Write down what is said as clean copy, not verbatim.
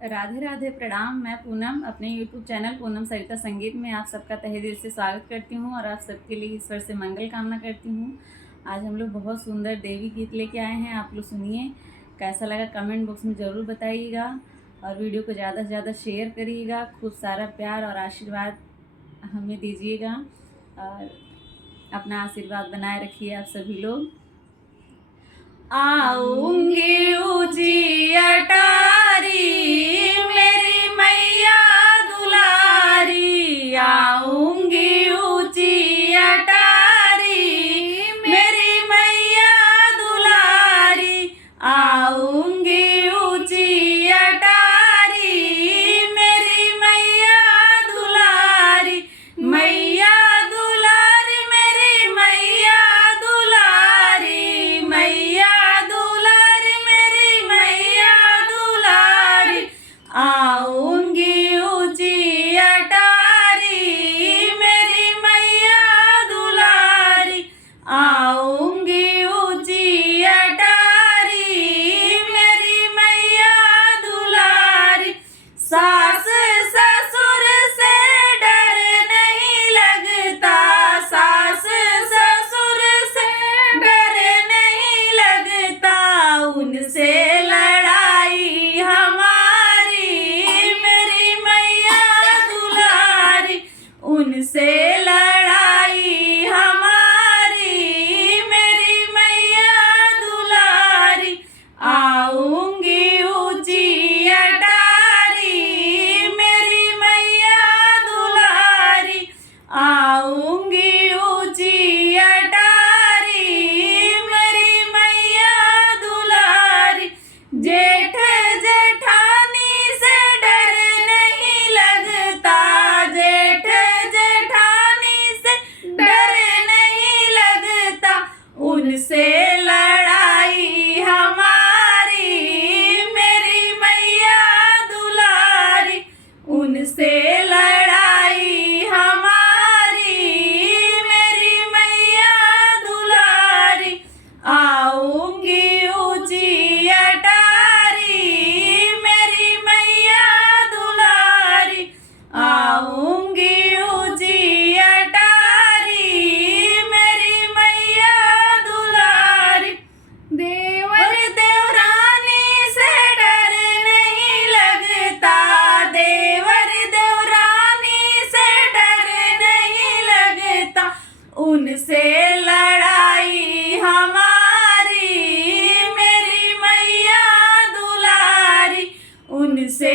राधे राधे, प्रणाम। मैं पूनम अपने YouTube चैनल पूनम सरिता संगीत में आप सबका तहे दिल से स्वागत करती हूँ और आप सबके लिए ईश्वर से मंगल कामना करती हूँ। आज हम लोग बहुत सुंदर देवी गीत लेके आए हैं, आप लोग सुनिए। कैसा लगा कमेंट बॉक्स में ज़रूर बताइएगा और वीडियो को ज़्यादा से ज़्यादा शेयर करिएगा। खूब सारा प्यार और आशीर्वाद हमें दीजिएगा और अपना आशीर्वाद बनाए रखिए आप सभी लोग। आऊंगी ऊंची अटारी मेरी मैया दुलारी, आऊंगी ऊंची अटारी मेरी मैया दुलारी, आऊंगी ऊंची अटारी मेरी मैया दुलारी, मैया दुलारी मेरी मैया दुलारी, मैया आऊंगी ऊंची अटारी मेरी मैया दुलारी, आऊंगी ऊंची अटारी मेरी मैया दुलारी। सास ससुर से डर नहीं लगता, सास ससुर से डर नहीं लगता, उनसे लड़ाई हमारी उनसे लड़ाई हमारी मेरी मैया दुलारी, आऊंगी ऊंची अटारी मेरी मैया दुलारी, आऊंगी ऊंची अटारी मेरी मैया दुलारी। जेठ जेठानी से डर नहीं लगता, जेठ उनसे लड़ाई हमारी मेरी मैया दुलारी, उनसे लड़ाई हमारी मेरी मैया दुलारी, आऊंगी ऊंची अटारी मेरी मैया दुलारी, आऊंगी ऊंची अटारी मेरी मैया दुलारी। देवर देवरानी से डर नहीं लगता, देवर देवरानी से डर नहीं लगता, उनसे लड़ाई हमारी मेरी मैया दुलारी, उनसे